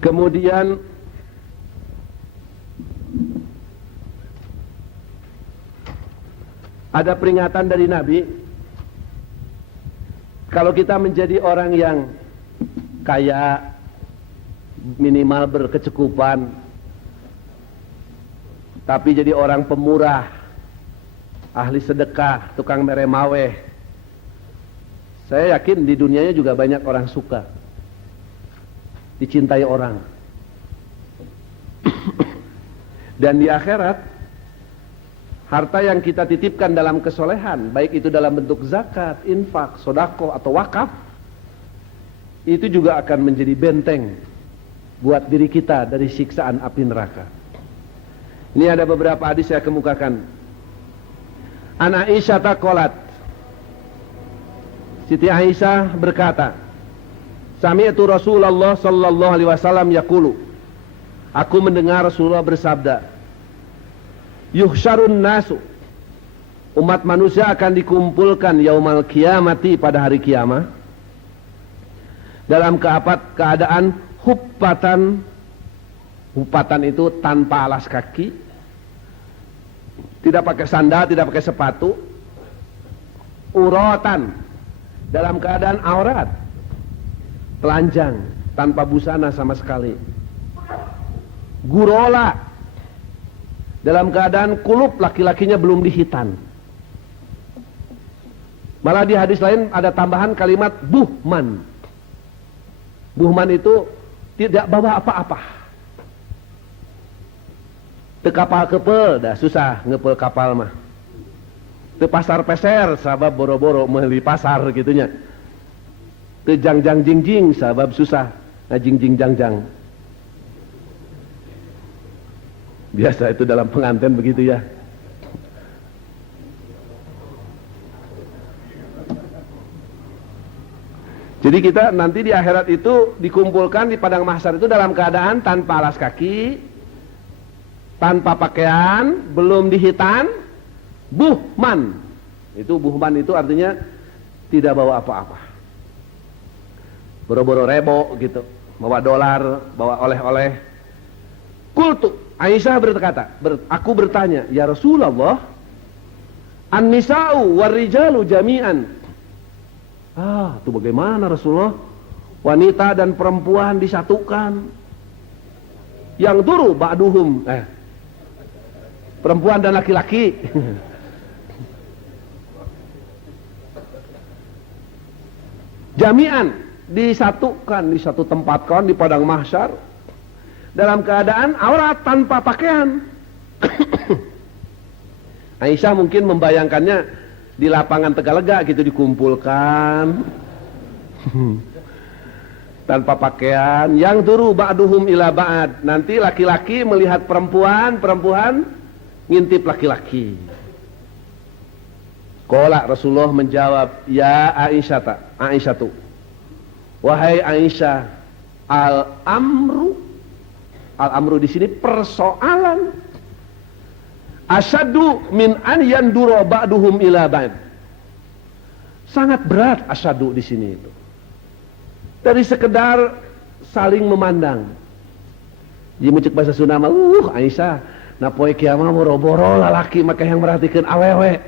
Kemudian ada peringatan dari Nabi, kalau kita menjadi orang yang kaya, minimal berkecukupan, tapi jadi orang pemurah, ahli sedekah, tukang meremaweh, saya yakin di dunianya juga banyak orang suka, dicintai orang. Dan di akhirat, harta yang kita titipkan dalam kesolehan, baik itu dalam bentuk zakat, infak, sodako, atau wakaf, itu juga akan menjadi benteng buat diri kita dari siksaan api neraka. Ini ada beberapa hadis saya kemukakan. An Aisyah taqolat, Siti Aisyah berkata, Sami'tu Rasulullah sallallahu alaihi wasallam yaqulu, aku mendengar Rasulullah bersabda, yuhsyarun nasu, umat manusia akan dikumpulkan yaumal kiamati, pada hari kiamat, dalam keadaan hubbatan. Hubbatan itu tanpa alas kaki, tidak pakai sandal, tidak pakai sepatu. Uratan, dalam keadaan aurat, telanjang, tanpa busana sama sekali. Gurola, dalam keadaan kulub, laki-lakinya belum dihitan. Malah di hadis lain ada tambahan kalimat buhman. Buhman itu tidak bawa apa-apa. Te kapal kepel, dah susah ngepel kapal mah. Te pasar peser, sabab boro-boro meuli pasar gitunya. Te jangjang jingjing, sabab susah ngajingjing jangjang. Biasa itu dalam pengantin begitu ya. Jadi kita nanti di akhirat itu dikumpulkan di padang mahsyar itu dalam keadaan tanpa alas kaki, tanpa pakaian, belum dihitan, buhman. Itu buhman itu artinya tidak bawa apa-apa. Boro-boro rebo gitu, bawa dolar, bawa oleh-oleh. Kultu, Aisyah berkata, aku bertanya, ya Rasulullah, an-nisa'u war-rijalu jami'an. Itu bagaimana Rasulullah? Wanita dan perempuan disatukan. Yang duru ba'duhum, perempuan dan laki-laki. Jami'an, disatukan di satu tempat kan di padang mahsyar dalam keadaan aurat, tanpa pakaian. Aisyah mungkin membayangkannya di lapangan Tegalega gitu, dikumpulkan tanpa pakaian. Yang duru ba'duhum ila ba'd, nanti laki-laki melihat perempuan, perempuan ngintip laki-laki. Qala, Rasulullah menjawab, ya Aisyah tu, wahai Aisyah, al-amru di sini persoalan, asyaddu min an yandura ba'duhum ila ba'd. Sangat berat asyaddu di sini itu. Dari sekedar saling memandang. Ji mucuk bahasa Sunda mah, Aisyah, na poe kiamah boro-boro lalaki maka yang merhatikan awewe.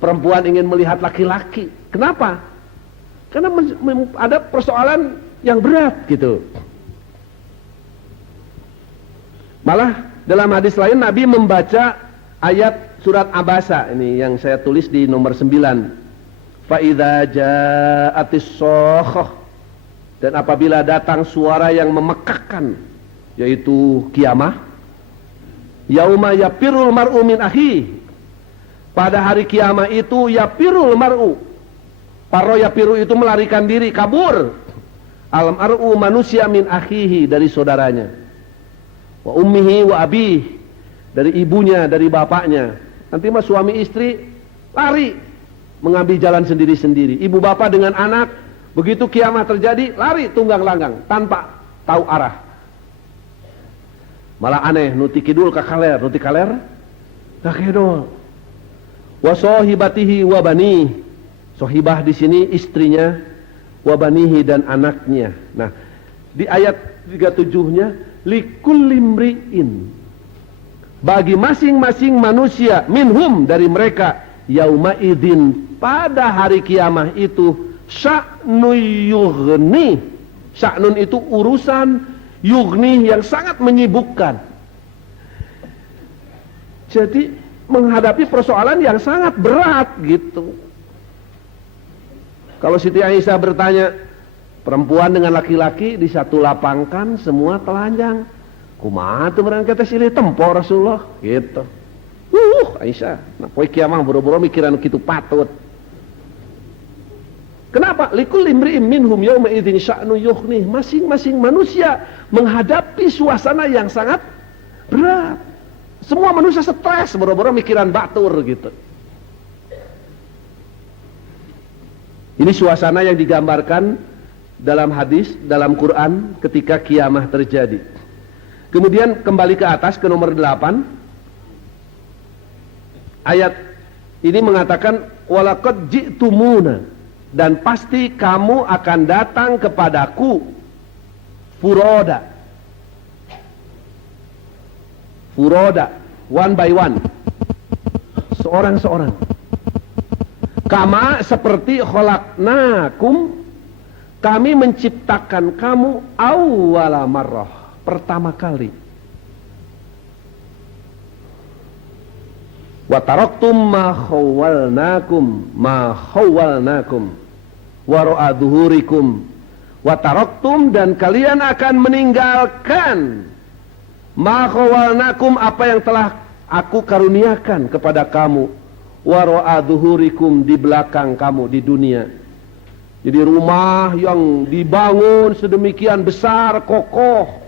Perempuan ingin melihat laki-laki. Kenapa? Karena ada persoalan yang berat gitu. Malah dalam hadis lain Nabi membaca ayat surat Abasa ini yang saya tulis di nomor 9. Fa idza ja'atis shakhah, dan apabila datang suara yang memekakkan, yaitu kiamah, yauma yapirul mar'u min akhi, pada hari kiamah itu yapirul mar'u, paro yapiru itu melarikan diri, kabur, al mar'u manusia min akhihi, dari saudaranya, wa ummihi wa abih, dari ibunya, dari bapaknya. Nanti mah suami istri lari mengambil jalan sendiri-sendiri. Ibu bapak dengan anak, begitu kiamat terjadi, lari tunggang langgang tanpa tahu arah. Malah aneh, nuti kidul ka kaler, nuti kaler ka kidul. Wa sahibatihi wa bani. Sohibah di sini istrinya, wa banihi dan anaknya. Nah, di ayat 37-nya, likulli mri'in, bagi masing-masing manusia, minhum, dari mereka, yauma idin, pada hari kiamah itu, sya'nu yughni. Sya'nun itu urusan, yughni yang sangat menyibukkan. Jadi menghadapi persoalan yang sangat berat gitu. Kalau Siti Aisyah bertanya, perempuan dengan laki-laki di satu lapangkan, semua telanjang, kumaha tuh mereka kata silih tempo Rasulullah gitu. Aisyah, nah poe kiamah boro-boro mikiran kitu patut. Kenapa? Likulli imri'in minhum yauma idzin sya'nu yughnih. Masing-masing manusia menghadapi suasana yang sangat berat. Semua manusia stres boro-boro mikiran batur gitu. Ini suasana yang digambarkan dalam hadis, dalam Quran ketika kiamah terjadi. Kemudian kembali ke atas ke nomor 8. Ayat ini mengatakan walaqad ji'tumuna, dan pasti kamu akan datang kepadaku furoda. Furoda, one by one. Seorang-seorang. Kama seperti khalaqnakum, kami menciptakan kamu awwala marrah, pertama kali. Wa taraktum ma khawwalnakum wara'a dhuhurikum. Wa taraktum, dan kalian akan meninggalkan ma khawwalnakum, apa yang telah aku karuniakan kepada kamu, wara'a dhuhurikum, di belakang kamu di dunia. Jadi rumah yang dibangun sedemikian besar, kokoh,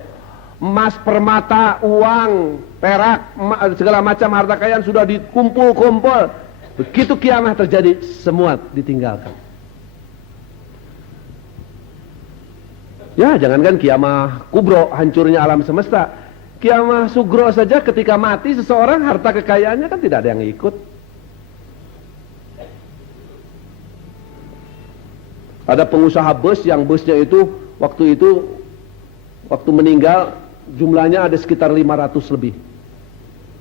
emas, permata, uang, perak, segala macam harta kekayaan sudah dikumpul-kumpul. Begitu kiamah terjadi, semua ditinggalkan. Ya, jangankan kiamah kubro, hancurnya alam semesta, kiamah sugro saja ketika mati seseorang, harta kekayaannya kan tidak ada yang ikut. Ada pengusaha bus yang busnya itu waktu meninggal jumlahnya ada sekitar 500 lebih.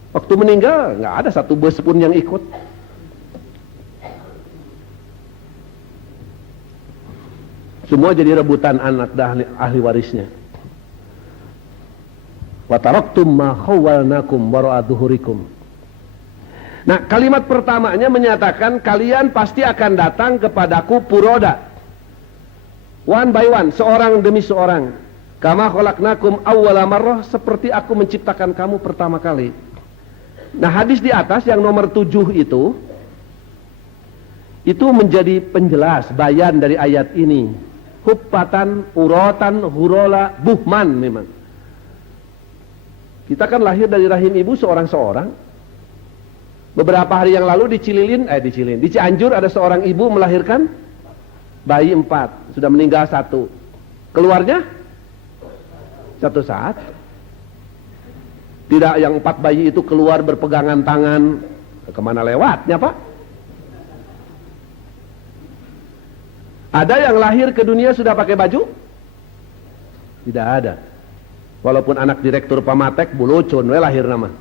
Waktu meninggal nggak ada satu bus pun yang ikut. Semua jadi rebutan anak dan ahli warisnya. Wa taraktum ma khawwalnakum wara'a dhuhurikum. Nah, kalimat pertamanya menyatakan kalian pasti akan datang kepadaku furoda. One by one, seorang demi seorang. Kama khalaqnakum awwala marrah, seperti aku menciptakan kamu pertama kali. Nah, hadis di atas yang nomor 7 itu menjadi penjelas bayan dari ayat ini. Hubbatan, urotan, hurola, buhman memang. Kita kan lahir dari rahim ibu seorang-seorang. Beberapa hari yang lalu di Cianjur ada seorang ibu melahirkan bayi 4, sudah meninggal 1. Keluarnya satu saat. Tidak yang 4 bayi itu keluar berpegangan tangan. Kemana lewatnya, Pak? Ada yang lahir ke dunia sudah pakai baju? Tidak ada. Walaupun anak direktur Pamatek bulucun we lahir nama.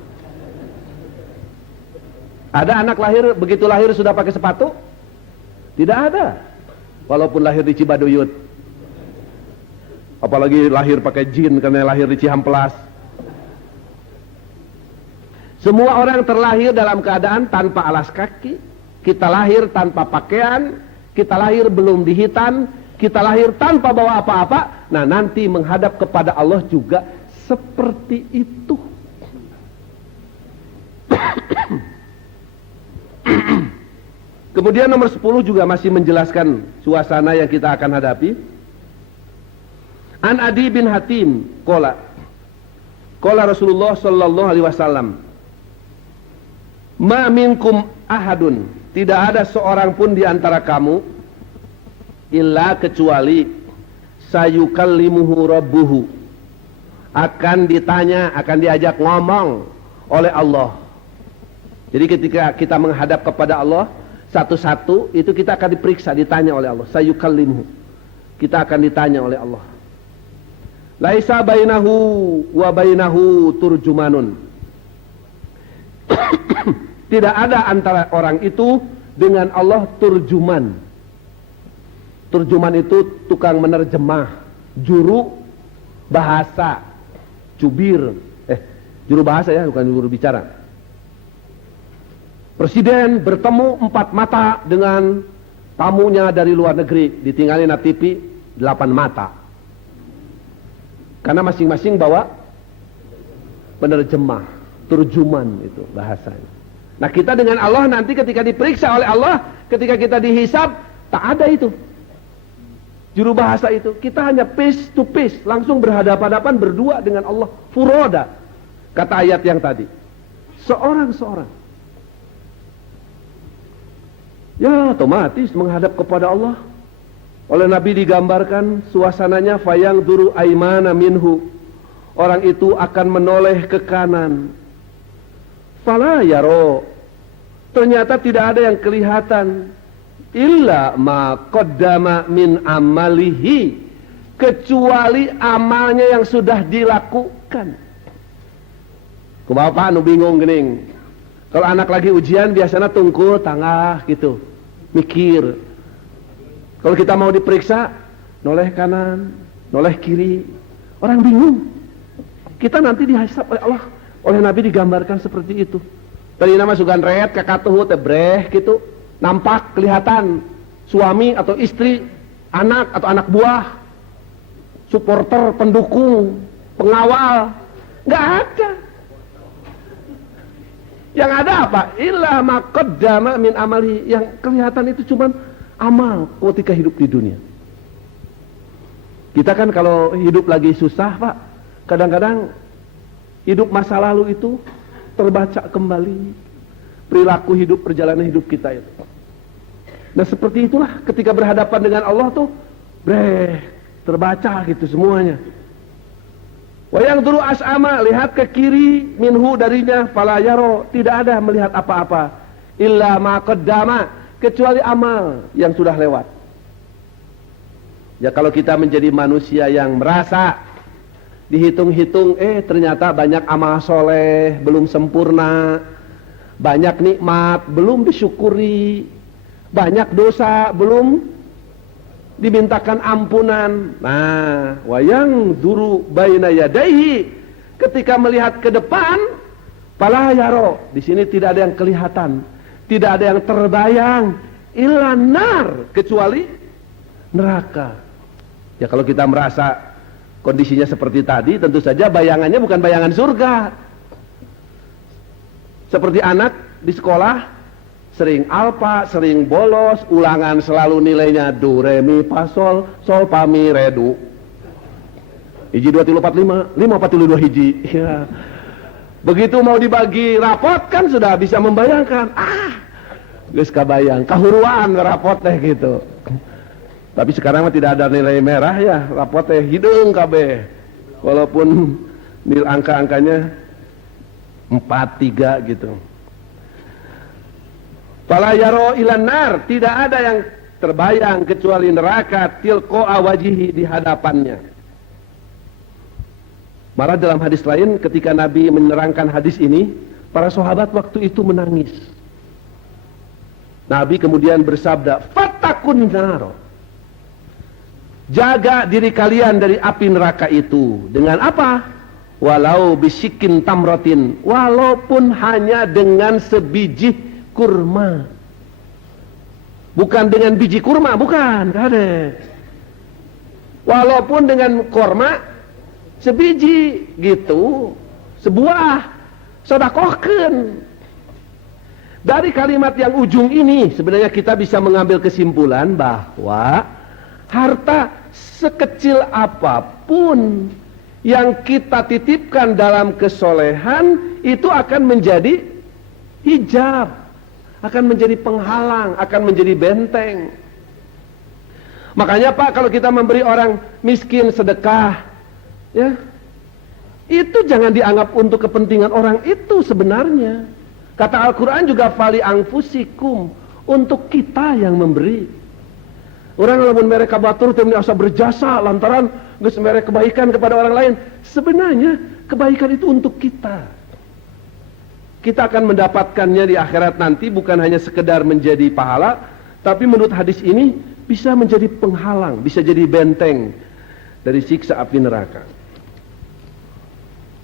Ada anak lahir, begitu lahir sudah pakai sepatu? Tidak ada. Walaupun lahir di Cibaduyut. Apalagi lahir pakai jin karena lahir di Cihamplas. Semua orang terlahir dalam keadaan tanpa alas kaki. Kita lahir tanpa pakaian. Kita lahir belum dihitan. Kita lahir tanpa bawa apa-apa. Nah, nanti menghadap kepada Allah juga seperti itu. Kemudian nomor 10 juga masih menjelaskan suasana yang kita akan hadapi. An Adi bin Hatim qala Rasulullah sallallahu alaihi wasallam, ma minkum ahadun, tidak ada seorang pun di antara kamu illa kecuali sayukallimuhu rabbuhu, akan ditanya, akan diajak ngomong oleh Allah. Jadi ketika kita menghadap kepada Allah satu-satu, itu kita akan diperiksa, ditanya oleh Allah. Sayukallimuhu, kita akan ditanya oleh Allah. Laisa bainahu wa bainahu turjumanun. Tidak ada antara orang itu dengan Allah turjuman. Turjuman itu tukang menerjemah, juru bahasa, jubir. Juru bahasa ya, bukan juru bicara. Presiden bertemu 4 mata dengan tamunya dari luar negeri, ditinggalin na TV 8 mata. Karena masing-masing bawa penerjemah, turjuman itu bahasanya. Nah, kita dengan Allah nanti ketika diperiksa oleh Allah, ketika kita dihisab, tak ada itu juru bahasa itu. Kita hanya face to face, langsung berhadapan-hadapan berdua dengan Allah, furoda. Kata ayat yang tadi, seorang-seorang. Ya, otomatis menghadap kepada Allah. Oleh Nabi digambarkan suasananya fayang duru aimana minhu. Orang itu akan menoleh ke kanan. Fala yaro. Ternyata tidak ada yang kelihatan. Illa ma qaddama min amalihi. Kecuali amalnya yang sudah dilakukan. Kumaha nu bingung geuning. Kalau anak lagi ujian biasanya tungkul tangah gitu. Mikir. Kalau kita mau diperiksa, noleh kanan, noleh kiri, orang bingung. Kita nanti dihisab oleh Allah, oleh Nabi digambarkan seperti itu. Tadi nama sugan red, kakatuh, tebreh gitu, nampak, kelihatan suami atau istri, anak atau anak buah, supporter, pendukung, pengawal, nggak ada. Yang ada apa? Illa ma qaddama min amali. Yang kelihatan itu cuman amal ketika hidup di dunia. Kita kan kalau hidup lagi susah, Pak, kadang-kadang hidup masa lalu itu terbaca kembali, perilaku hidup, perjalanan hidup kita itu. Nah, seperti itulah ketika berhadapan dengan Allah tuh terbaca gitu semuanya. Wayang dulu as'ama, lihat ke kiri minhu darinya, fala yaro, tidak ada melihat apa-apa, illa ma qaddama, kecuali amal yang sudah lewat. Ya, kalau kita menjadi manusia yang merasa dihitung-hitung, ternyata banyak amal soleh belum sempurna, banyak nikmat belum disyukuri, banyak dosa belum dimintakan ampunan. Nah, wayang duru baina yadaihi, ketika melihat ke depan, fala yaro, di sini tidak ada yang kelihatan, tidak ada yang terbayang, illa nar, kecuali neraka. Ya, kalau kita merasa kondisinya seperti tadi, tentu saja bayangannya bukan bayangan surga. Seperti anak di sekolah, sering alpa, sering bolos, ulangan selalu nilainya do, re, mi, fa, sol, fa, mi, re, do. Hiji, 2, 3, 4, 5, 5, 4, 2, hiji. Ya. Begitu mau dibagi rapot kan sudah bisa membayangkan. Geus kabayang, kahuruan rapot teh gitu. Tapi sekarang mah tidak ada nilai merah ya, rapot teh hidung kabeh. Walaupun nilai angka-angkanya 4, 3 gitu. Fala yaro ilan nar, tidak ada yang terbayang kecuali neraka tilqa'a wajihi, di hadapannya. Malah dalam hadis lain ketika Nabi menerangkan hadis ini, para sahabat waktu itu menangis. Nabi kemudian bersabda, "Fattakun nar." Jaga diri kalian dari api neraka itu dengan apa? Walau bisikin tamratin, walaupun hanya dengan sebiji kurma. Bukan dengan biji kurma, bukan, kade. Walaupun dengan kurma sebiji gitu, sebuah, sodakohkeun. Dari kalimat yang ujung ini sebenarnya kita bisa mengambil kesimpulan bahwa harta sekecil apapun yang kita titipkan dalam kesolehan itu akan menjadi hijab, akan menjadi penghalang, akan menjadi benteng. Makanya Pak, kalau kita memberi orang miskin sedekah, ya, itu jangan dianggap untuk kepentingan orang itu sebenarnya. Kata Al-Quran juga fali anfusikum, untuk kita yang memberi. Orang lamun mereka batur teu asa berjasa lantaran geus mere kebaikan kepada orang lain. Sebenarnya kebaikan itu untuk kita. Kita akan mendapatkannya di akhirat nanti bukan hanya sekedar menjadi pahala, tapi menurut hadis ini bisa menjadi penghalang, bisa jadi benteng dari siksa api neraka.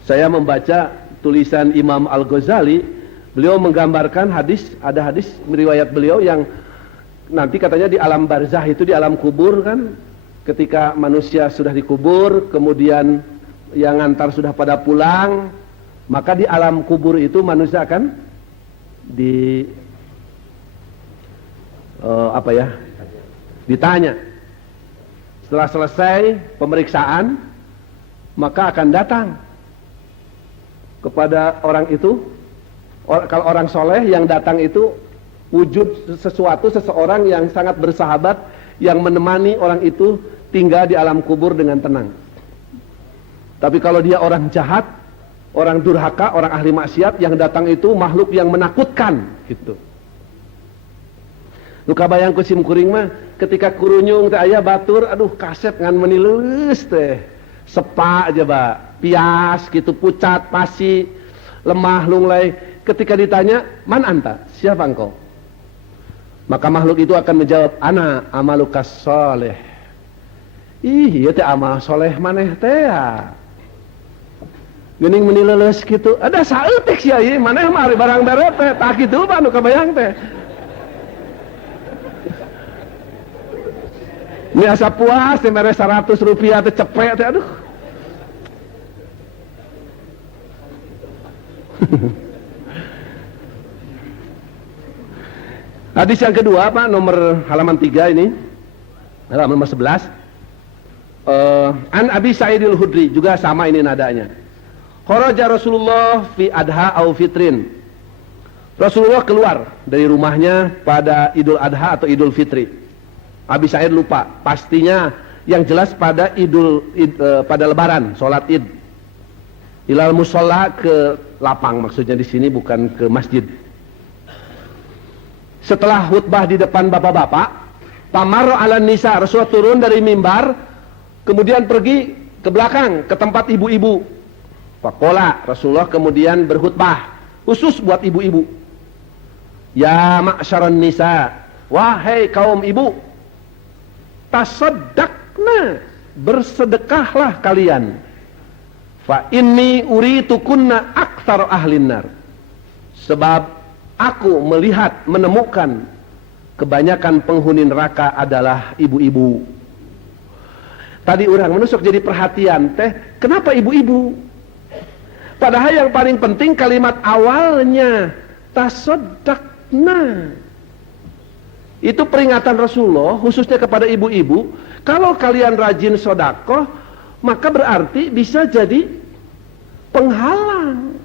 Saya membaca tulisan Imam Al-Ghazali, beliau menggambarkan hadis, ada hadis riwayat beliau yang nanti katanya di alam barzah itu, di alam kubur kan, ketika manusia sudah dikubur, kemudian yang ngantar sudah pada pulang, maka di alam kubur itu manusia akan ditanya. Setelah selesai pemeriksaan, maka akan datang kepada orang itu, kalau orang soleh yang datang itu wujud seseorang yang sangat bersahabat, yang menemani orang itu tinggal di alam kubur dengan tenang. Tapi kalau dia orang jahat, orang durhaka, orang ahli maksiat, yang datang itu makhluk yang menakutkan gitu. Nu kabayang ku sim kuring mah ketika kurunyung teh aya batur, aduh kaset ngan menileus teh. Sepa aja ba, pias gitu, pucat, pasi, lemah lunglai. Ketika ditanya, "Man anta?" Siapa engkau? Maka makhluk itu akan menjawab, "Ana amalukas soleh." Ih, ieu teh amal soleh maneh teh ya. Geuning menileus gitu. Ada saeutik sia ieu, maneh mah ari barang bere teh, tah kitu ba nu kabayang teh. Ini asa puas teh mere 100 rupiah teh cepet teh, aduh. Hadis yang kedua Pak, nomor halaman 3 ini, halaman nomor 11. An Abi Sa'idil Khudri, juga sama ini nadanya. Kharaja Rasulullah fi adha au fitrin. Rasulullah keluar dari rumahnya pada Idul Adha atau Idul Fitri. Abi Sa'id lupa, pastinya yang jelas pada pada Lebaran, sholat Id. Ilal musola, ke lapang, maksudnya di sini bukan ke masjid. Setelah khutbah di depan bapak-bapak, pamar ala nisa, Rasulullah turun dari mimbar, kemudian pergi ke belakang ke tempat ibu-ibu. Faqala, Rasulullah kemudian berkhutbah khusus buat ibu-ibu. Ya ma'syaran nisa, wahai kaum ibu, tasaddaqna, bersedekahlah kalian. Fa inni uritukunna aktsar ahlin nar. Sebab aku melihat, menemukan kebanyakan penghuni neraka adalah ibu-ibu. Tadi orang menusuk jadi perhatian teh, kenapa ibu-ibu? Padahal yang paling penting kalimat awalnya, tasaddaqna. Itu peringatan Rasulullah khususnya kepada ibu-ibu, kalau kalian rajin sodakoh, maka berarti bisa jadi penghalang.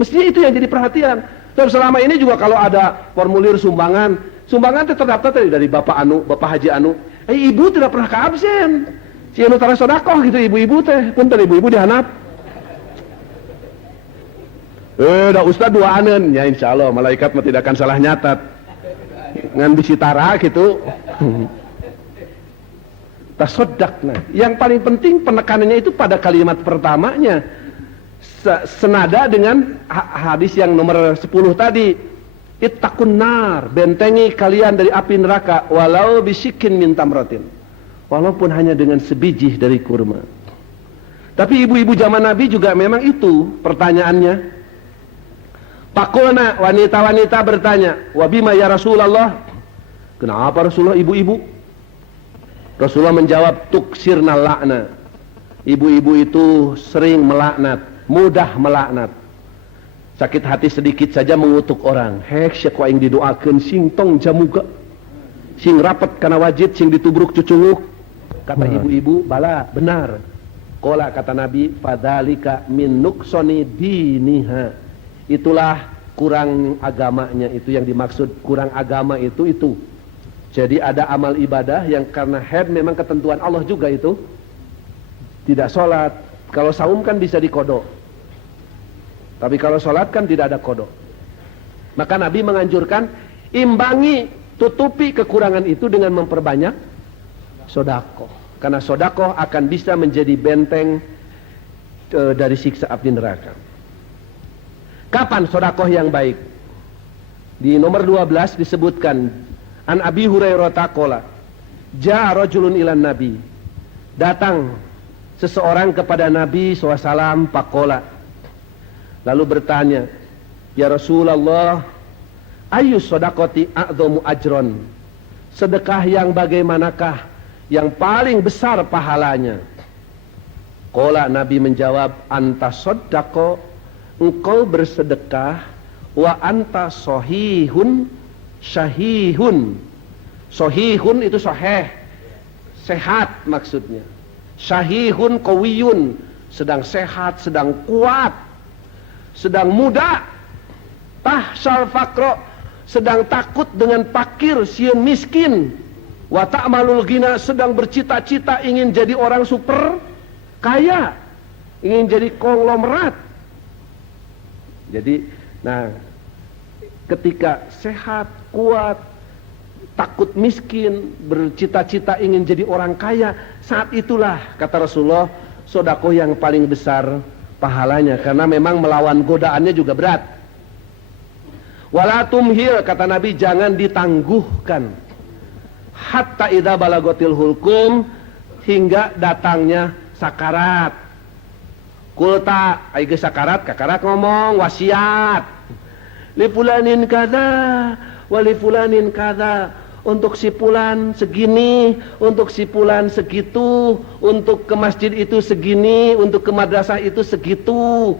Mestinya itu yang jadi perhatian. Dan selama ini juga kalau ada formulir sumbangan itu terdaftar dari Bapak Anu, Bapak Haji Anu. Ibu tidak pernah ke absen. Si anu tara sodakoh gitu, ibu-ibu teh. Punten ibu-ibu dihanap. Da ustad duaaneun, ya insyaallah malaikat mah tidak akan salah nyatat. Ngan bisi tara gitu. Tasaddaqna. Yang paling penting penekanannya itu pada kalimat pertamanya. Senada dengan hadis yang nomor 10 tadi, ittaqun nar, bentengi kalian dari api neraka walau bisikin min tamratin, walaupun hanya dengan sebiji dari kurma. Tapi ibu-ibu zaman Nabi juga memang itu pertanyaannya. Pakulna, wanita-wanita bertanya, wabima ya Rasulullah, kenapa Rasulullah ibu-ibu? Rasulullah menjawab, tuksirna la'na, ibu-ibu itu sering melaknat, mudah melaknat. Sakit hati sedikit saja mengutuk orang. Hek syak waing didoakeun sing tong jamuga, sing rapet kana wajib, sing ditubruk cucunguk. Kata ibu-ibu, bala benar. Qala, kata Nabi, fadzalika min nuqsani diniha. Itulah kurang agamanya, itu yang dimaksud kurang agama itu. Jadi ada amal ibadah yang karena head memang ketentuan Allah juga itu. Tidak sholat. Kalau saum kan bisa dikodok. Tapi kalau sholat kan tidak ada kodok. Maka Nabi menganjurkan, imbangi, tutupi kekurangan itu dengan memperbanyak sodakoh. Karena sodakoh akan bisa menjadi benteng dari siksa api neraka. Kapan sodakoh yang baik? Di nomor 12 disebutkan, An Abi Hurairah taqala, ja'a rajulun ilan nabi. Datang seseorang kepada Nabi SAW faqala. Lalu bertanya, ya Rasulullah, ayyus shadaqati a'dhamu ajron? Sedekah yang bagaimanakah yang paling besar pahalanya? Qala, Nabi menjawab, anta shaddaqo, engkau bersedekah, wa anta sahihun syahihun. Sahihun itu sahih, sehat maksudnya. Syahihun qawiyun, sedang sehat, sedang kuat, sedang muda. Tahsyal faqra, sedang takut dengan fakir, sieun miskin. Wa ta'malul ghina, sedang bercita-cita ingin jadi orang super kaya, ingin jadi konglomerat. Jadi, nah, ketika sehat, kuat, takut miskin, bercita-cita ingin jadi orang kaya, saat itulah kata Rasulullah sedekah yang paling besar pahalanya, karena memang melawan godaannya juga berat. Wala tumhil, kata Nabi, jangan ditangguhkan. Hatta idza balagotil hulqum, hingga datangnya sakarat. Kulta, aige sakarat, kakarat ngomong wasiat. Li fulanin kada, wa li fulanin kada. Untuk si fulan segini, untuk si fulan segitu, untuk ke masjid itu segini, untuk ke madrasah itu segitu.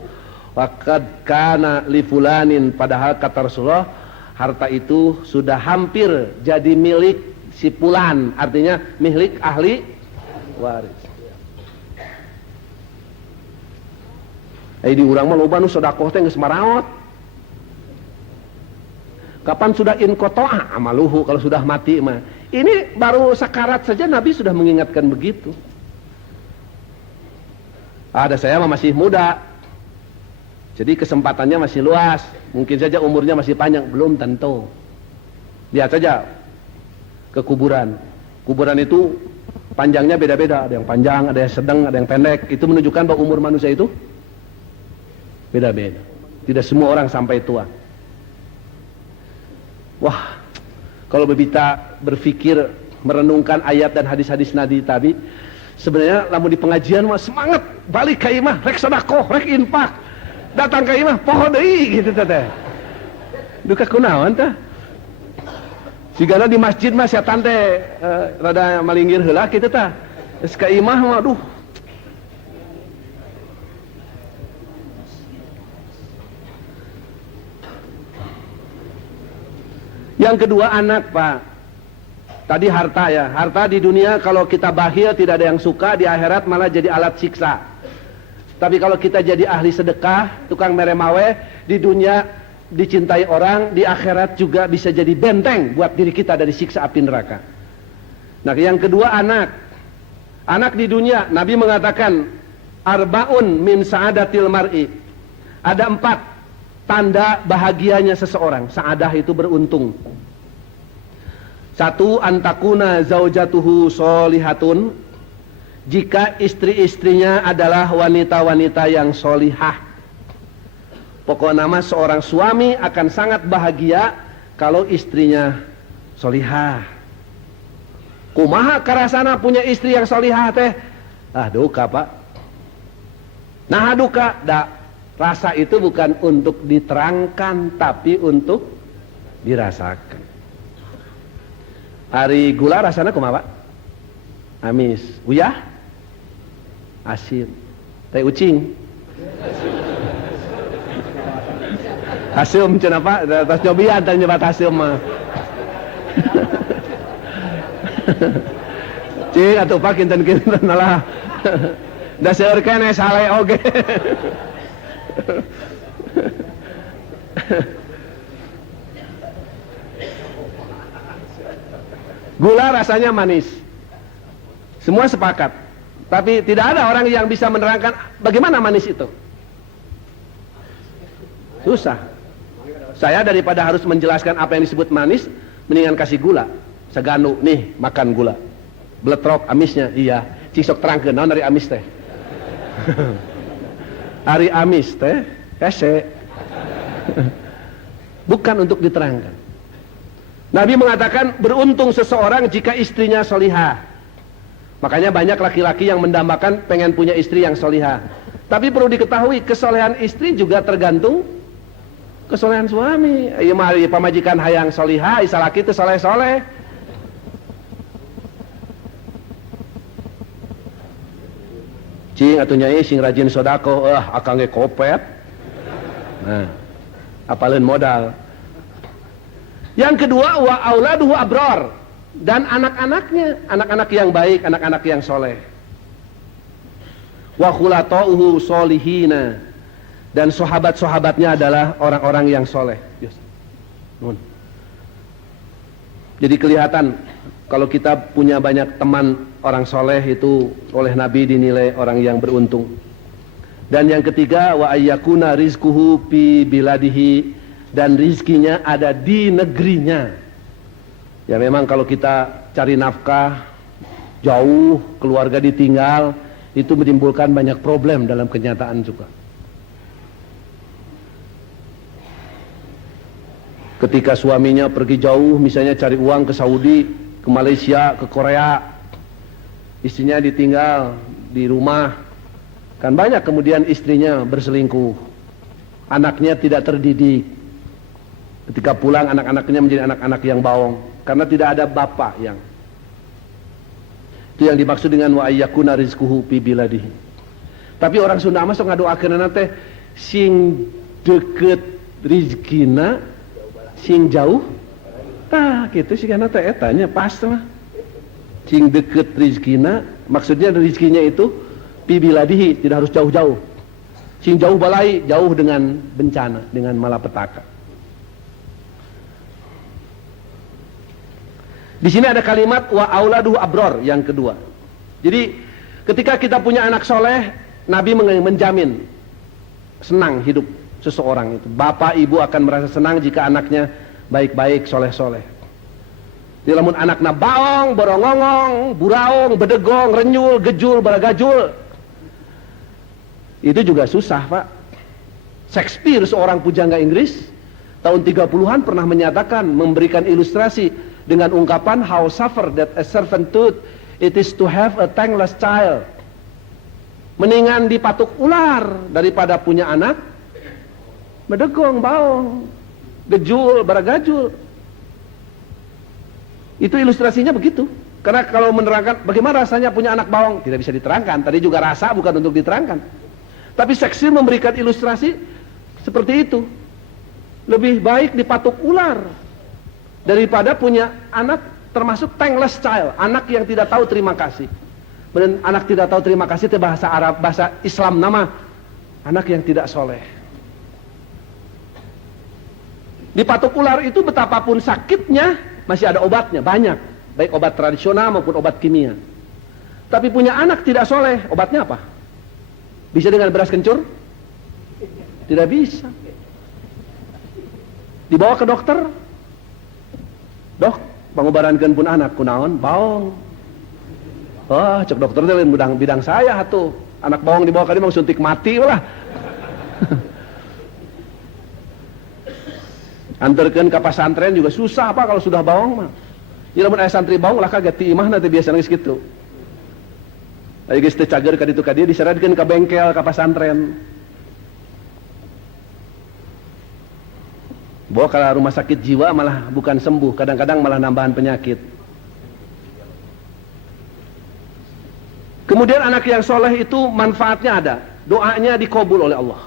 Waqad kana li fulanin, padahal kata Rasulullah, harta itu sudah hampir jadi milik si fulan, artinya milik ahli waris. Di urang mah loba nu sedekah teh geus maraot. Kapan sudah inqata'a amaluhu, kalau sudah mati mah. Ini baru sakarat saja Nabi sudah mengingatkan begitu. Ada saya mah masih muda, jadi kesempatannya masih luas. Mungkin saja umurnya masih panjang, belum tentu. Lihat saja ke kuburan. Kuburan itu panjangnya beda-beda, ada yang panjang, ada yang sedang, ada yang pendek. Itu menunjukkan bahwa umur manusia itu beda-beda. Tidak semua orang sampai tua. Wah, kalau kita berpikir, merenungkan ayat dan hadis-hadis Nabi tadi, sebenarnya lamun di pengajian mah semangat, balik ka imah, rek sedekah, rek infak. Datang ka imah, poho deui gitu teh. Duka kunaon teh? Sigana di masjid mah setan teh rada malinggir heula kitu tah. Geus ka imah mah aduh. Yang kedua anak, Pak. Tadi harta ya. Harta di dunia kalau kita bakhil tidak ada yang suka, di akhirat malah jadi alat siksa. Tapi kalau kita jadi ahli sedekah, tukang meremawe, di dunia dicintai orang, di akhirat juga bisa jadi benteng buat diri kita dari siksa api neraka. Nah, yang kedua anak. Anak di dunia, Nabi mengatakan arbaun min sa'adatil mar'i. Ada 4 tanda bahagianya seseorang. Sa'adah itu beruntung. 1, antakuna zaujatuhu solihatun, jika istri-istrinya adalah wanita-wanita yang solihah. Pokoknya nama seorang suami akan sangat bahagia kalau istrinya solihah. Kumaha karasana punya istri yang solihah teh? Ah, duka, Pak. Nah, duka, rasa itu bukan untuk diterangkan, tapi untuk dirasakan. Ari gula rasanya kumaha, Pak? Amis. Uyah? Asin. Teh ucing. Hasem cenah, Pak. Tas nyobian teh nyebat hasem mah. Cing atuh Pak kinten-kinten lah. Da seueur keneh sale oge. Gula rasanya manis. Semua sepakat. Tapi tidak ada orang yang bisa menerangkan bagaimana manis itu. Susah. Saya daripada harus menjelaskan apa yang disebut manis, mendingan kasih gula. Seganu, nih makan gula. Bletrok amisnya, iya. Cik sok terangkeun naon ari amis teh. Ari amis teh hese. Bukan untuk diterangkan. Nabi mengatakan beruntung seseorang jika istrinya solihah. Makanya banyak laki-laki yang mendambakan pengen punya istri yang solihah. Tapi perlu diketahui kesolehan istri juga tergantung kesolehan suami. Ieu mah pamajikan hayang solihah, isa laki teu soleh-soleh. Cing atuh nyai sing rajin sodako, akang ge kopet. Nah, apalin modal. Yang kedua, wa auladuhu abror, dan anak-anaknya, anak-anak yang baik, anak-anak yang soleh. Wa khulatauhu solihina, dan sahabat-sahabatnya adalah orang-orang yang soleh. Jadi kelihatan kalau kita punya banyak teman orang soleh itu oleh Nabi dinilai orang yang beruntung. Dan yang ketiga, wa ayyakuna rizquhu fi biladihi, dan rizkinya ada di negerinya. Ya memang kalau kita cari nafkah jauh, keluarga ditinggal, itu menimbulkan banyak problem dalam kenyataan juga. Ketika suaminya pergi jauh, misalnya cari uang ke Saudi, ke Malaysia, ke Korea, istrinya ditinggal di rumah, kan banyak kemudian istrinya berselingkuh, anaknya tidak terdidik. Ketika pulang anak-anaknya menjadi anak-anak yang baong karena tidak ada bapak yang. Itu yang dimaksud dengan wa ayyakuna rizquhu fi biladihi. Tapi orang Sunda mah sok ngadoakeunana teh sing deukeut rizkina sing jauh tah kitu sigana teh eta nya pas mah. Sing deukeut rizkina maksudnya rizkinya itu fi biladihi, tidak harus jauh-jauh. Sing jauh balai, jauh dengan bencana, dengan malapetaka. Di sini ada kalimat wa auladuhu abror yang kedua. Jadi ketika kita punya anak soleh, Nabi menjamin senang hidup seseorang itu. Bapak ibu akan merasa senang jika anaknya baik-baik, soleh-soleh. Di lamun anakna baong, borongongong, buraong, bedegong, renyul, gejul, baragajul, itu juga susah, Pak. Shakespeare, seorang pujangga Inggris tahun 30-an pernah menyatakan, memberikan ilustrasi dengan ungkapan how suffer that a servitude it is to have a thankless child. Mendingan dipatuk ular daripada punya anak bedegong, baong, gejul, baragajul. Itu ilustrasinya begitu. Karena kalau menerangkan bagaimana rasanya punya anak baong, tidak bisa diterangkan. Tadi juga rasa bukan untuk diterangkan. Tapi Shakespeare memberikan ilustrasi seperti itu. Lebih baik dipatuk ular daripada punya anak termasuk thankless child, anak yang tidak tahu terima kasih. Dan anak tidak tahu terima kasih itu bahasa Arab, bahasa Islam nama anak yang tidak soleh. Dipatuk ular itu betapapun sakitnya masih ada obatnya, banyak, baik obat tradisional maupun obat kimia. Tapi punya anak tidak soleh, obatnya apa? Bisa dengan beras kencur? Tidak bisa. Dibawa ke dokter, dok, pangobarankeun pun anak kunaon baong. Oh, cek dokter teh lain bidang saya atuh. Anak baong dibawa ka dieu mah suntik mati lah. Anterkeun ka pasantren juga susah Pak kalau sudah baong mah. Ieu lamun aya santri baong lah kaget ti imahna teh biasa geus kitu. Aya geus teu cager ka ditu ka dieu diseradkeun ka bengkel ka pasantren. Bawa ke rumah sakit jiwa malah bukan sembuh, kadang-kadang malah nambahan penyakit. Kemudian anak yang soleh itu manfaatnya ada, doanya dikabul oleh Allah.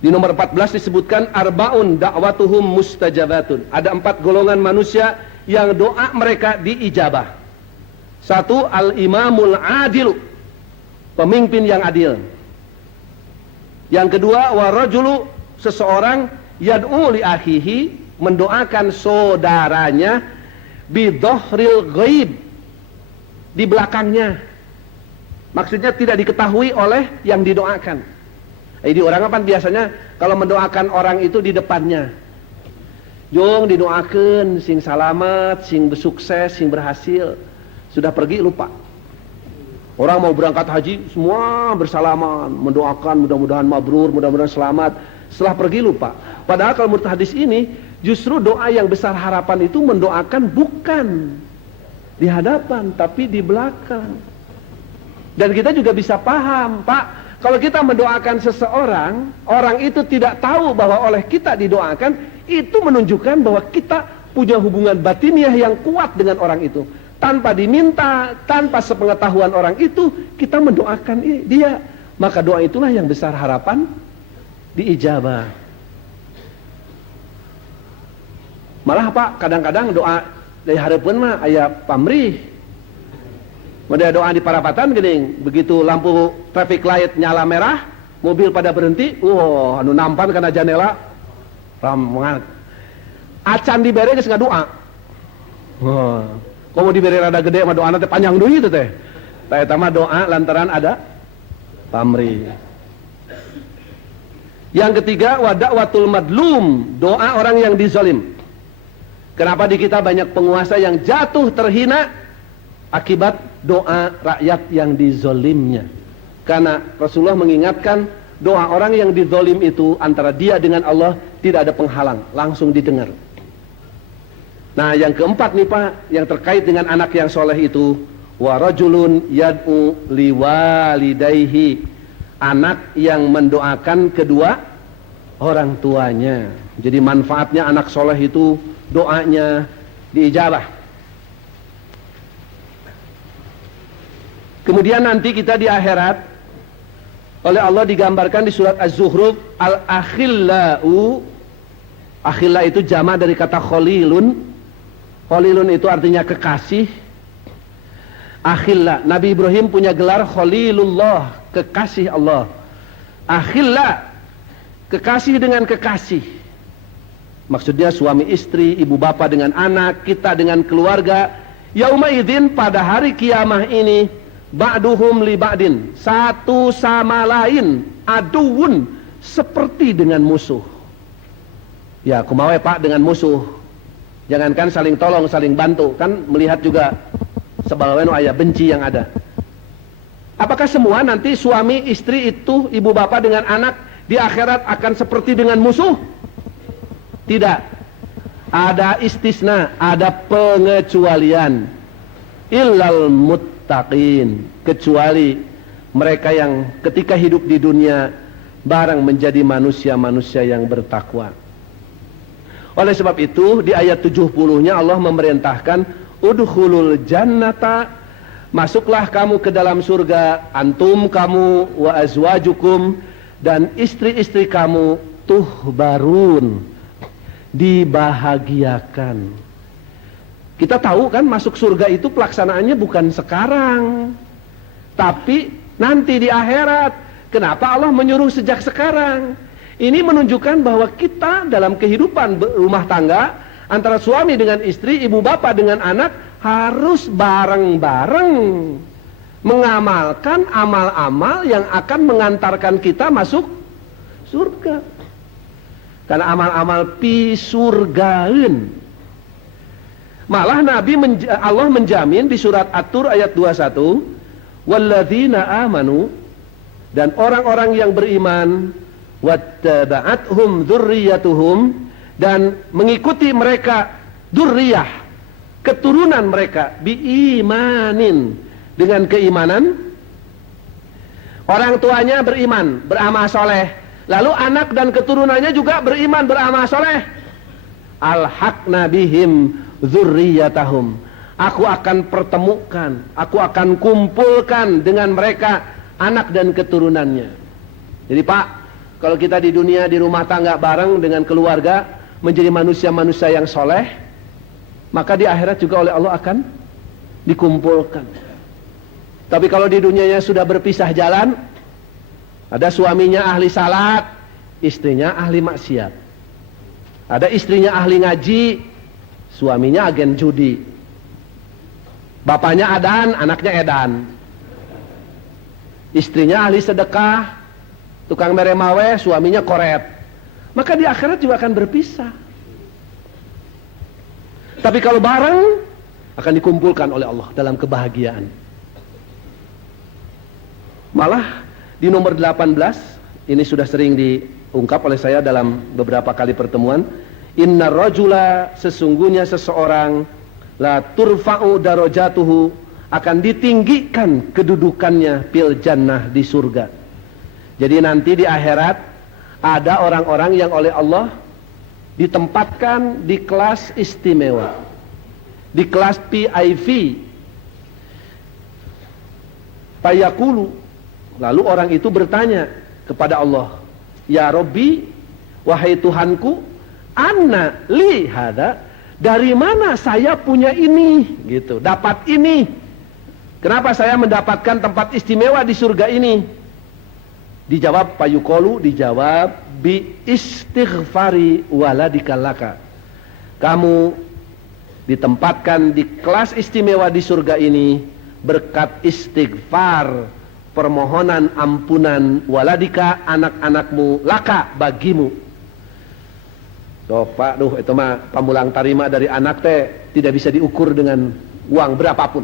Di nomor 14 disebutkan arbaun da'watuhum mustajabatun. Ada 4 golongan manusia yang doa mereka diijabah. 1, al-imamul adilu, pemimpin yang adil. Yang kedua, warajulu, seseorang yad'u li akhihi, mendoakan saudaranya bidhahril ghaib, di belakangnya, maksudnya tidak diketahui oleh yang didoakan. Jadi orang apa biasanya kalau mendoakan orang itu di depannya, jong didoakan sing salamet, sing bersukses, sing berhasil. sudah pergi lupa. Orang mau berangkat haji, semua bersalaman, mendoakan mudah-mudahan mabrur, mudah-mudahan selamat. Setelah pergi lupa. Padahal kalau menurut hadis ini, justru doa yang besar harapan itu mendoakan bukan di hadapan, tapi di belakang. Dan kita juga bisa paham, Pak, kalau kita mendoakan seseorang, orang itu tidak tahu bahwa oleh kita didoakan, itu menunjukkan bahwa kita punya hubungan batiniah yang kuat dengan orang itu. Tanpa diminta, tanpa sepengetahuan orang itu, kita mendoakan dia. Maka doa itulah yang besar harapan diijabah. Malah Pak, kadang-kadang doa dari harapan mah aya pamrih. Model doa di parapatan geuning, begitu lampu traffic light nyala merah, mobil pada berhenti, anu nampan kana jendela, ramangan. Acan dibere geus ngadoa. Komo diberi rada gede mah doana teh panjang deui teh teh. Tah eta mah doa lantaran ada pamrih. Yang ketiga, wada'watul madlum, doa orang yang dizalim. Kenapa di kita banyak penguasa yang jatuh terhina akibat doa rakyat yang dizalimnya? Karena Rasulullah mengingatkan doa orang yang dizalim itu antara dia dengan Allah tidak ada penghalang, langsung didengar. Nah, yang keempat nih Pak, yang terkait dengan anak yang soleh itu, wa rajulun yad'u liwalidayhi, anak yang mendoakan kedua orang tuanya. Jadi manfaatnya anak soleh itu doanya diijabah. Kemudian nanti kita di akhirat oleh Allah digambarkan di surat Az-Zukhruf, al-akhillau. Akhilla itu jama dari kata khalilun. Khalilun itu artinya kekasih. Akhilla, Nabi Ibrahim punya gelar Khalilullah, kekasih Allah. Akhilla, kekasih dengan kekasih. Maksudnya suami istri, ibu bapak dengan anak, kita dengan keluarga. Yauma idzin, pada hari kiamah ini, ba'duhum li ba'din, satu sama lain, aduun, seperti dengan musuh. Ya, kumaha Pak dengan musuh? Jangankan saling tolong, saling bantu, kan melihat juga sebalawenu aya benci yang ada. Apakah semua nanti suami istri itu, ibu bapak dengan anak di akhirat akan seperti dengan musuh? Tidak. Ada istisna, ada pengecualian. Illal muttaqin, kecuali mereka yang ketika hidup di dunia barang menjadi manusia-manusia yang bertakwa. Oleh sebab itu di ayat 70-nya Allah memerintahkan udkhulul jannata, masuklah kamu ke dalam surga, antum kamu wa azwajukum, dan istri-istri kamu, tuhbarun, dibahagiakan. Kita tahu kan masuk surga itu pelaksanaannya bukan sekarang, tapi nanti di akhirat. Kenapa Allah menyuruh sejak sekarang? Ini menunjukkan bahwa kita dalam kehidupan rumah tangga antara suami dengan istri, ibu bapak dengan anak harus bareng-bareng mengamalkan amal-amal yang akan mengantarkan kita masuk surga. Karena amal-amal pisurgaun. Malah Allah menjamin di surat At-Tur ayat 21, walladzina amanu, dan orang-orang yang beriman, wattaba'athum dzurriyyatuhum, dan mengikuti mereka dzurriyyah, keturunan mereka, biimanin, dengan keimanan. Orang tuanya beriman, beramal soleh, lalu anak dan keturunannya juga beriman, beramal soleh. Alhaqna bihim dzurriyyatahum, aku akan pertemukan, aku akan kumpulkan dengan mereka anak dan keturunannya. Jadi Pak, kalau kita di dunia di rumah tangga bareng dengan keluarga menjadi manusia-manusia yang soleh, maka di akhirat juga oleh Allah akan dikumpulkan. Tapi kalau di dunianya sudah berpisah jalan, ada suaminya ahli salat, istrinya ahli maksiat. Ada istrinya ahli ngaji, suaminya agen judi. Bapaknya adan, anaknya edan. Istrinya ahli sedekah, tukang meremawe, suaminya koret. Maka di akhirat juga akan berpisah. Tapi kalau bareng, akan dikumpulkan oleh Allah dalam kebahagiaan. Malah di nomor 18, ini sudah sering diungkap oleh saya dalam beberapa kali pertemuan, inna rajula, sesungguhnya seseorang, la turfa'u darajatuhu, akan ditinggikan kedudukannya fil jannah, di surga. Jadi nanti di akhirat ada orang-orang yang oleh Allah ditempatkan di kelas istimewa, di kelas PIV. Fayaqulu, lalu orang itu bertanya kepada Allah, ya Rabbi, wahai Tuhanku, anna li hada, dari mana saya punya ini, gitu, dapat ini, kenapa saya mendapatkan tempat istimewa di surga ini? Dijawab payukolu, dijawab bi istighfari waladikallaka, kamu ditempatkan di kelas istimewa di surga ini berkat istighfar, permohonan ampunan, waladika, anak-anakmu, laka, bagimu. So, Pak, itu mah pamulang tarima dari anak teh tidak bisa diukur dengan uang berapapun.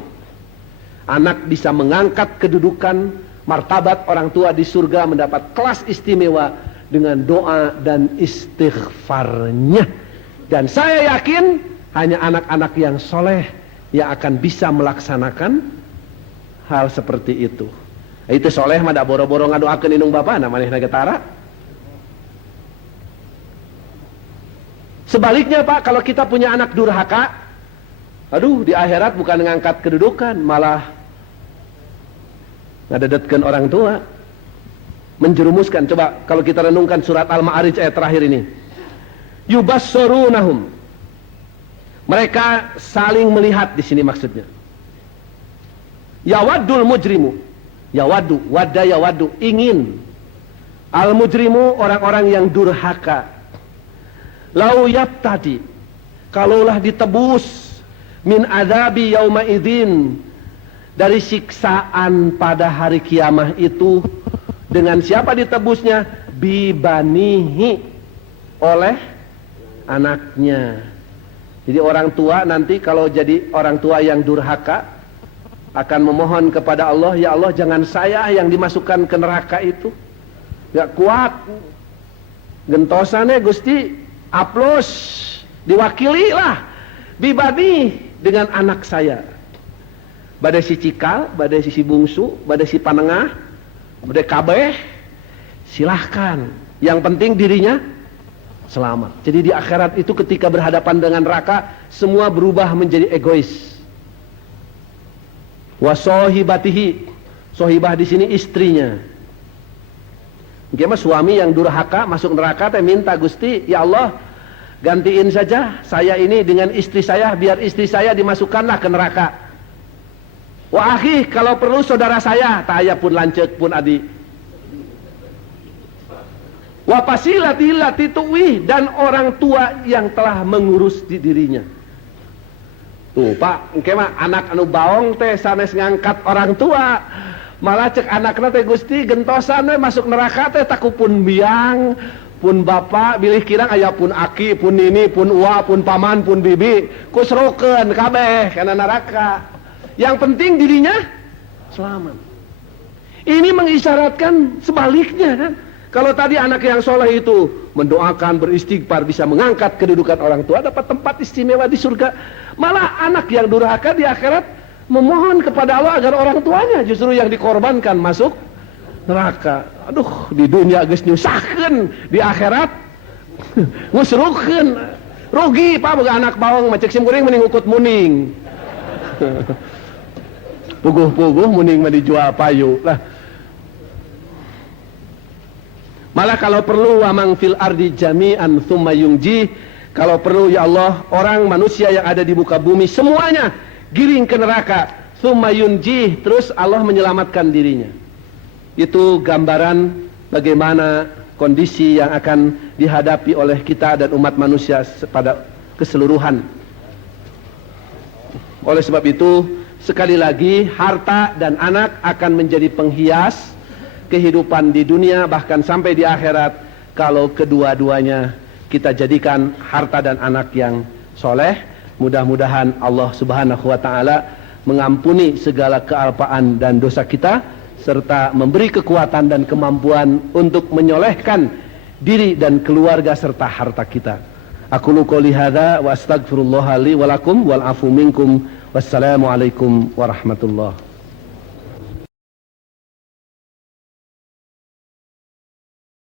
Anak bisa mengangkat kedudukan martabat orang tua di surga, mendapat kelas istimewa dengan doa dan istighfarnya. Dan saya yakin hanya anak-anak yang soleh yang akan bisa melaksanakan hal seperti itu. Itu soleh mah da boro-boro ngadoakeun indung bapa namanya getara. Sebaliknya Pak, kalau kita punya anak durhaka, aduh, di akhirat bukan ngangkat kedudukan, malah ngadedetkeun orang tua, menjerumuskan. Coba kalau kita renungkan surat Al-Ma'arij ayat terakhir ini, yubassarunahum, mereka saling melihat di sini maksudnya. Yawaddul mujrimu, yawaddu, wadda yawaddu, ingin. Al mujrimu, orang-orang yang durhaka. Lau yabtadi, kalaulah ditebus, min adabi yauma idzin, dari siksaan pada hari kiamah itu, dengan siapa ditebusnya? Bibanihi, oleh anaknya. Jadi orang tua nanti kalau jadi orang tua yang durhaka akan memohon kepada Allah, ya Allah jangan saya yang dimasukkan ke neraka itu, gak kuat gentosannya Gusti, aplos, diwakili lah bibani dengan anak saya. Badai si cikal, badai si bungsu, badai si panengah, badai kabeh, silahkan. Yang penting dirinya selamat. Jadi di akhirat itu ketika berhadapan dengan neraka, semua berubah menjadi egois. Wasohibatihi, sohibah di sini istrinya. Gimana suami yang durhaka masuk neraka teh minta, Gusti, ya Allah gantiin saja saya ini dengan istri saya, biar istri saya dimasukkanlah ke neraka. Wa akhi, kalau perlu saudara saya, taya pun lancet pun adi. Wa fasilati lati tuwi, dan orang tua yang telah mengurus di dirinya. Tuh Pak, engke mah anak anu baong teh sanes ngangkat orang tua, malah cek anakna teh Gusti gentosan we masuk neraka teh takupun biang, pun bapak bilih kirang aya pun aki, pun nini, pun uwa, pun paman, pun bibi, kusrokeun kabeh kana neraka. Yang penting dirinya selamat. Ini mengisyaratkan sebaliknya kan. Kalau tadi anak yang soleh itu mendoakan, beristighfar, bisa mengangkat kedudukan orang tua, dapat tempat istimewa di surga. Malah anak yang durhaka di akhirat memohon kepada Allah agar orang tuanya justru yang dikorbankan masuk neraka. Aduh, di dunia geus nyusahkeun, di akhirat ngusrukeun. Rugi Pak boga anak bawang macek sim kuring mending ukut muning. Puguh-puguh muning mah dijual payu lah. Malah kalau perlu amang fil ardi jami'an tsumma yungji, kalau perlu ya Allah orang manusia yang ada di muka bumi semuanya giring ke neraka, tsumma yunji, terus Allah menyelamatkan dirinya. Itu gambaran bagaimana kondisi yang akan dihadapi oleh kita dan umat manusia pada keseluruhan. Oleh sebab itu, sekali lagi, harta dan anak akan menjadi penghias kehidupan di dunia, bahkan sampai di akhirat, kalau kedua-duanya kita jadikan harta dan anak yang soleh, Mudah-mudahan Allah Subhanahu wa taala mengampuni segala kealpaan dan dosa kita serta memberi kekuatan dan kemampuan untuk menyolehkan diri dan keluarga serta harta kita. Aku qouli hadza wa astaghfirullah li wa lakum wal afu minkum. Wassalamualaikum warahmatullahi